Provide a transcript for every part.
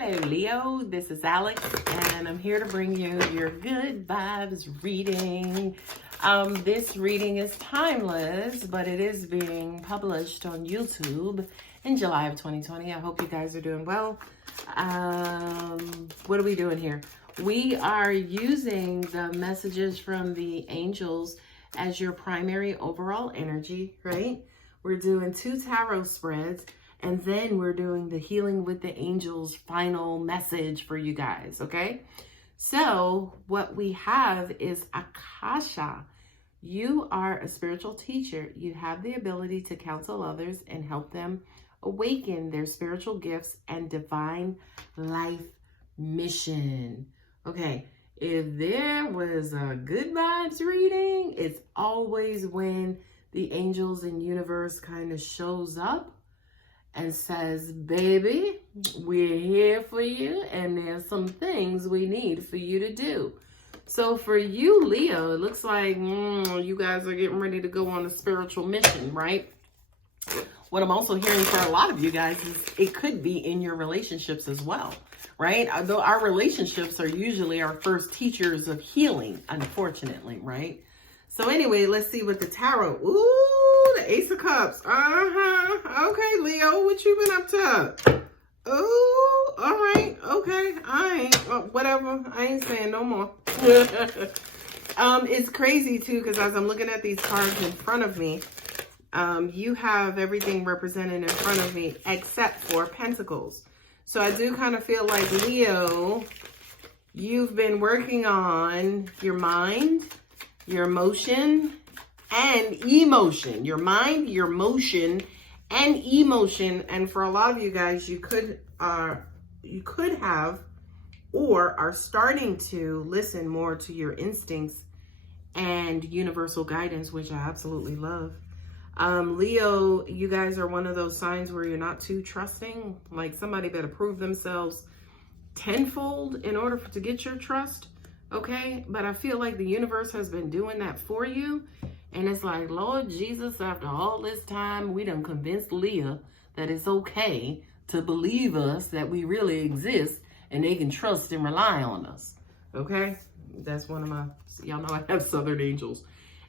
Hello, Leo. This is Alex, and I'm here to bring you your good vibes reading. This reading is timeless, but it is being published on YouTube in July of 2020. I hope you guys are doing well. What are we doing here? We are using the messages from the angels as your primary overall energy, right? We're doing 2 tarot spreads, and then we're doing the Healing with the Angels final message for you guys, okay? So what we have is Akasha. You are a spiritual teacher. You have the ability to counsel others and help them awaken their spiritual gifts and divine life mission. Okay, if there was a good vibes reading, it's always when the angels and universe kind of shows up and says, baby, we're here for you, and there's some things we need for you to do. So for you, Leo, it looks like you guys are getting ready to go on a spiritual mission, right? What I'm also hearing for a lot of you guys is it could be in your relationships as well, right? Although our relationships are usually our first teachers of healing, unfortunately, right? So anyway, let's see what the tarot, ooh, the Ace of Cups. Okay, Leo, what you been up to? Oh, all right, okay, I ain't, whatever, I ain't saying no more. It's crazy too, because as I'm looking at these cards in front of me, you have everything represented in front of me except for Pentacles. So I do kind of feel like, Leo, you've been working on your mind, your emotion, and emotion. Your mind, your motion, and emotion. And for a lot of you guys, you could have or are starting to listen more to your instincts and universal guidance, which I absolutely love. Leo, you guys are one of those signs where you're not too trusting. Like somebody better prove themselves tenfold in order to get your trust. Okay, but I feel like the universe has been doing that for you. And it's like, Lord Jesus, after all this time, we done convinced Leah that it's okay to believe us, that we really exist, and they can trust and rely on us. Okay, that's one of my, y'all know I have Southern Angels.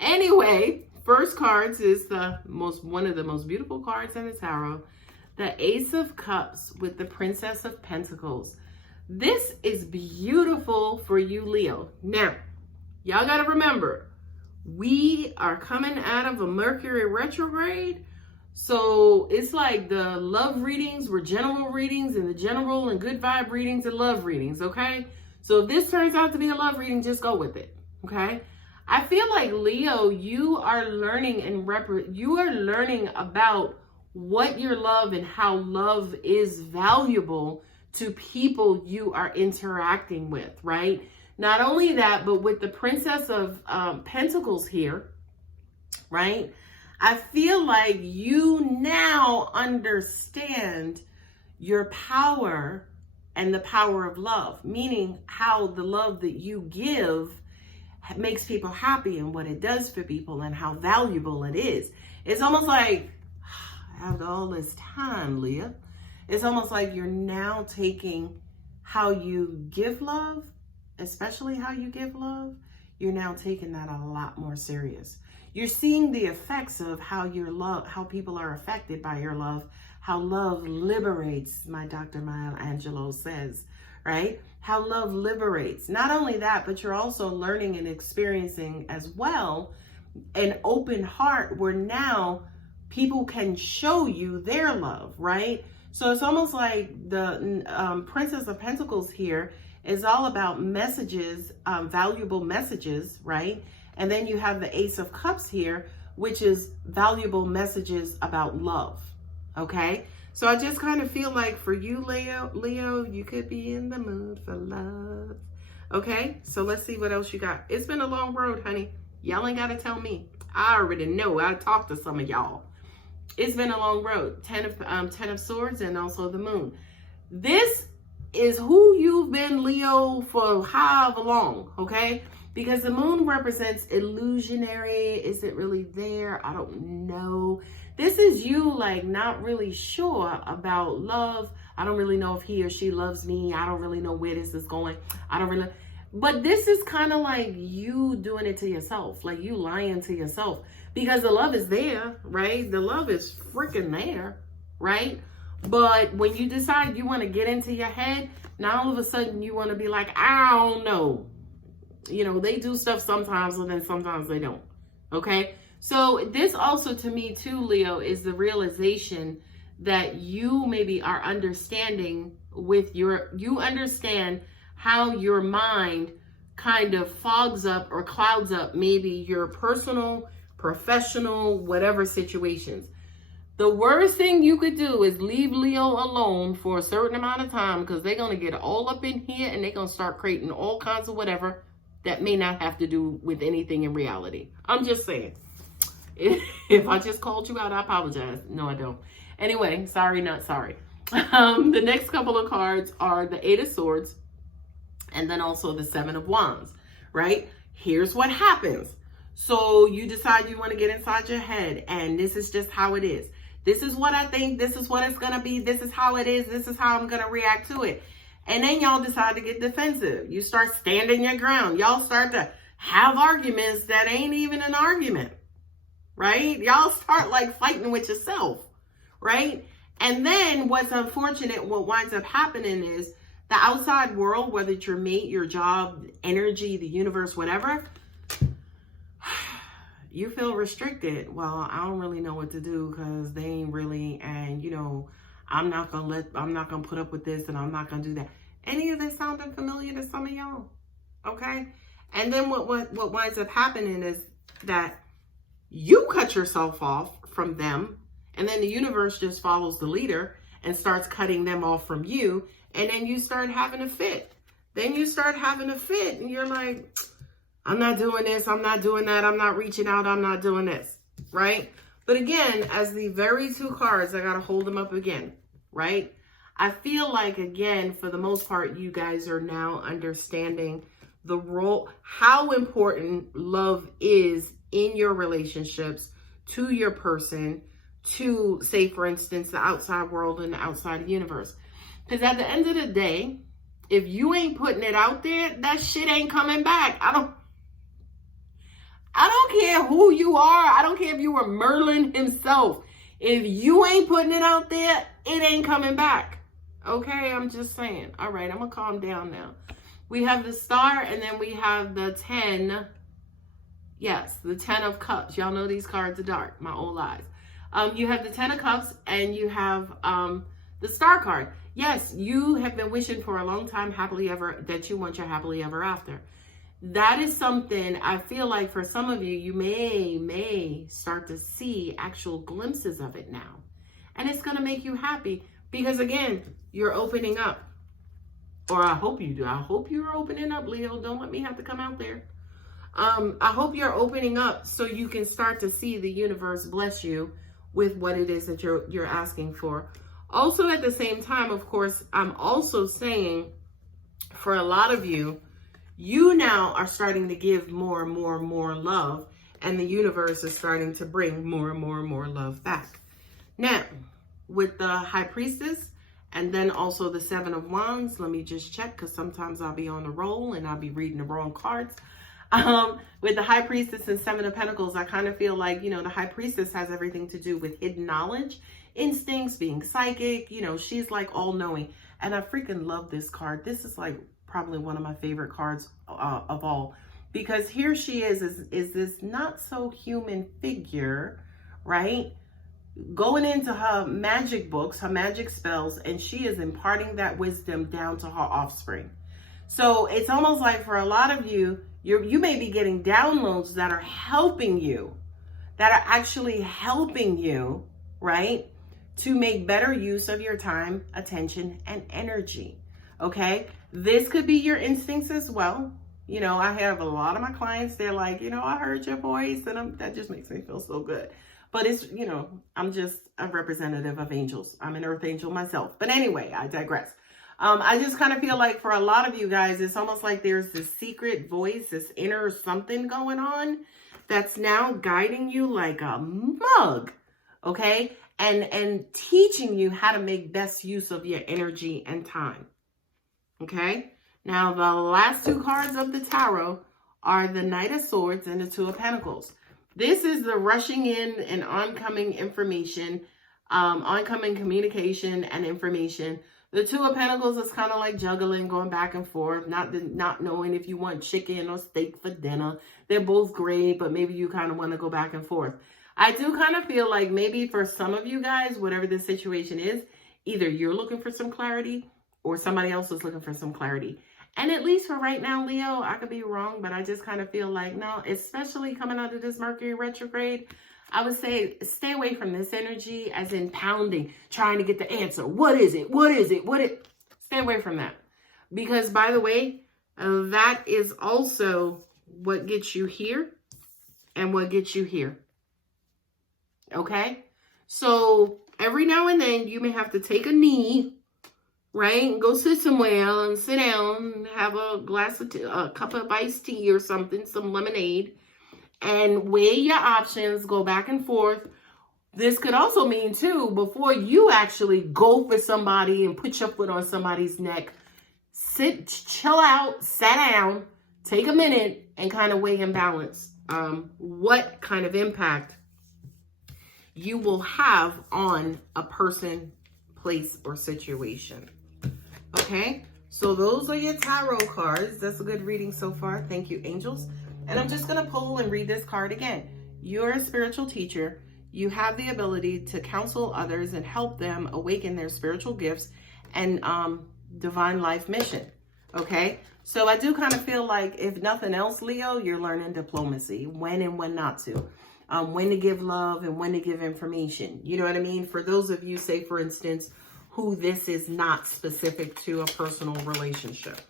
Anyway, first cards is one of the most beautiful cards in the tarot, the Ace of Cups with the Princess of Pentacles. This is beautiful for you, Leo. Now, y'all got to remember, we are coming out of a Mercury retrograde. So it's like the love readings were general readings, and the general and good vibe readings and love readings, okay? So if this turns out to be a love reading, just go with it, okay? I feel like, Leo, you are learning you are learning about what your love and how love is valuable to people you are interacting with, right? Not only that, but with the Princess of Pentacles here, right? I feel like you now understand your power and the power of love, meaning how the love that you give makes people happy and what it does for people and how valuable it is. It's almost like, after all this time, Leah, it's almost like you're now taking how you give love, especially how you give love, you're now taking that a lot more serious. You're seeing the effects of how how people are affected by your love, how love liberates, my Dr. Maya Angelou says, right? How love liberates. Not only that, but you're also learning and experiencing as well an open heart where now people can show you their love, right? So it's almost like the Princess of Pentacles here is all about messages, valuable messages, right? And then you have the Ace of Cups here, which is valuable messages about love, okay? So I just kind of feel like for you, Leo, you could be in the mood for love, okay? So let's see what else you got. It's been a long road, honey. Y'all ain't got to tell me. I already know. I talked to some of y'all. It's been a long road. 10 of Swords and also the Moon. This is who you've been, Leo, for however long, okay? Because the Moon represents illusionary. Is it really there? I don't know. This is you like not really sure about love, I don't really know if he or she loves me. I don't really know where this is going. I don't really. But this is kind of like you doing it to yourself, like you lying to yourself, because the love is there, right? The love is freaking there, right? But when you decide you want to get into your head, now all of a sudden you want to be like, I don't know. You know, they do stuff sometimes and then sometimes they don't. Okay. So this also to me too, Leo, is the realization that you maybe are understanding with you understand how your mind kind of fogs up or clouds up maybe your personal, professional, whatever situations. The worst thing you could do is leave Leo alone for a certain amount of time, because they're going to get all up in here and they're going to start creating all kinds of whatever that may not have to do with anything in reality. I'm just saying. If I just called you out, I apologize. No, I don't. Anyway, sorry, not sorry. The next couple of cards are the Eight of Swords and then also the Seven of Wands, right? Here's what happens. So you decide you want to get inside your head, and this is just how it is. This is what I think. This is what it's going to be. This is how it is. This is how I'm going to react to it. And then y'all decide to get defensive. You start standing your ground. Y'all start to have arguments that ain't even an argument, right? Y'all start like fighting with yourself, right? And then what's unfortunate, what winds up happening is the outside world, whether it's your mate, your job, energy, the universe, whatever, you feel restricted. Well, I don't really know what to do because they ain't really, and you know, I'm not gonna put up with this, and I'm not gonna do that. Any of this sounding familiar to some of y'all? Okay. And then what winds up happening is that you cut yourself off from them, and then the universe just follows the leader and starts cutting them off from you, and then you start having a fit. Then you start having a fit, and you're like, I'm not doing this, I'm not doing that, I'm not reaching out, I'm not doing this, right? But again, as the very two cards, I gotta hold them up again, right? I feel like, again, for the most part, you guys are now understanding the role, how important love is in your relationships, to your person, to, say, for instance, the outside world and the outside universe. Because at the end of the day, if you ain't putting it out there, that shit ain't coming back. I don't care who you are. I don't care if you were Merlin himself. If you ain't putting it out there, it ain't coming back. Okay, I'm just saying. All right, I'm going to calm down now. We have the Star, and then we have the 10. Yes, the 10 of Cups. Y'all know these cards are dark. My old eyes. You have the 10 of Cups, and you have the Star card. Yes, you have been wishing for a long time that you want your happily ever after. That is something I feel like for some of you, you may start to see actual glimpses of it now. And it's going to make you happy because, again, you're opening up. Or I hope you do. I hope you're opening up, Leo. Don't let me have to come out there. I hope you're opening up so you can start to see the universe bless you with what it is that you're asking for. Also, at the same time, of course, I'm also saying for a lot of you, you now are starting to give more and more and more love, and the universe is starting to bring more and more and more love back. Now, with the High Priestess and then also the Seven of Wands, let me just check because sometimes I'll be on the roll and I'll be reading the wrong cards. With the High Priestess and Seven of Pentacles, I kind of feel like, you know, the High Priestess has everything to do with hidden knowledge, instincts, being psychic. You know, she's like all knowing. And I freaking love this card. This is like probably one of my favorite cards of all, because here she is this not so human figure, right? Going into her magic books, her magic spells, and she is imparting that wisdom down to her offspring. So it's almost like for a lot of you, you may be getting downloads that are helping you, that are actually helping you, right? To make better use of your time, attention, and energy. Okay? This could be your instincts as well. You know, I have a lot of my clients, they're like, you know, I heard your voice, and that just makes me feel so good. But it's, you know, I'm just a representative of angels. I'm an earth angel myself. But anyway, I digress. I just kind of feel like for a lot of you guys, it's almost like there's this secret voice, this inner something going on that's now guiding you like a mug. Okay? and teaching you how to make best use of your energy and time. Okay? Now, the last two cards of the tarot are the Knight of Swords and the Two of Pentacles. This is the rushing in and oncoming information, oncoming communication and information. The Two of Pentacles is kind of like juggling, going back and forth, not knowing if you want chicken or steak for dinner. They're both great, but maybe you kind of want to go back and forth. I do kind of feel like maybe for some of you guys, whatever the situation is, either you're looking for some clarity or somebody else is looking for some clarity. And at least for right now, Leo, I could be wrong, but I just kind of feel like, no, especially coming out of this Mercury retrograde, I would say stay away from this energy as in pounding, trying to get the answer. What is it? What is it? Stay away from that. Because, by the way, that is also what gets you here and what gets you here. Okay? So, every now and then, you may have to take a knee, right? And go sit somewhere and sit down, have a glass of a cup of iced tea or something, some lemonade, and weigh your options, go back and forth. This could also mean, too, before you actually go for somebody and put your foot on somebody's neck, chill out, sit down, take a minute, and kind of weigh and balance what kind of impact you will have on a person, place, or situation. Okay, so those are your tarot cards. That's a good reading so far. Thank you, angels. And I'm just going to pull and read this card again. You're a spiritual teacher. You have the ability to counsel others and help them awaken their spiritual gifts and divine life mission. Okay, so I do kind of feel like, if nothing else, Leo, you're learning diplomacy, when and when not to. When to give love and when to give information. You know what I mean? For those of you, say, for instance, who this is not specific to a personal relationship.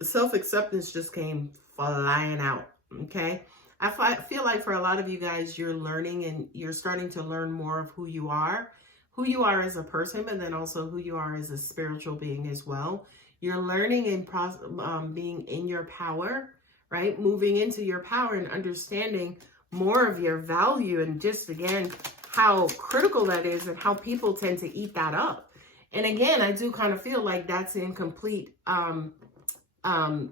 Self-acceptance just came flying out, okay? I feel like for a lot of you guys, you're learning and you're starting to learn more of who you are as a person, but then also who you are as a spiritual being as well. You're learning and being in your power, right? Moving into your power and understanding more of your value, and just, again, how critical that is and how people tend to eat that up. And again, I do kind of feel like that's in complete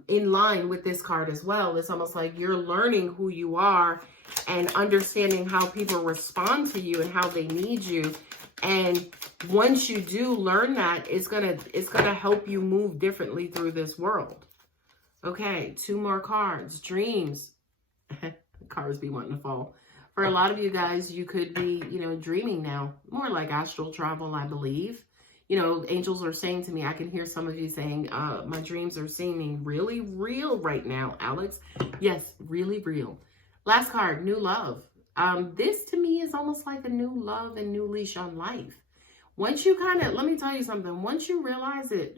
in line with this card as well. It's almost like you're learning who you are and understanding how people respond to you and how they need you. And once you do learn that, it's gonna help you move differently through this world. Okay, two more cards. Dreams. Cards be wanting to fall. For a lot of you guys, you could be, dreaming now. More like astral travel, I believe. Angels are saying to me, I can hear some of you saying, my dreams are seeming really real right now, Alex. Yes, really real. Last card, new love. This to me is almost like a new love and new leash on life. Once you let me tell you something, once you realize that,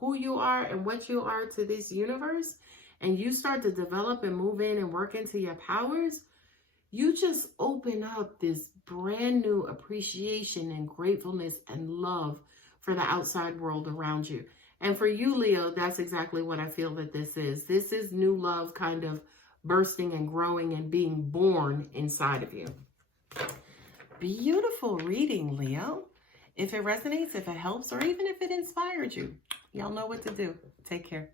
who you are and what you are to this universe, and you start to develop and move in and work into your powers, you just open up this brand new appreciation and gratefulness and love for the outside world around you. And for you, Leo, that's exactly what I feel that this is. This is new love kind of bursting and growing and being born inside of you. Beautiful reading, Leo. If it resonates, if it helps, or even if it inspired you, y'all know what to do. Take care.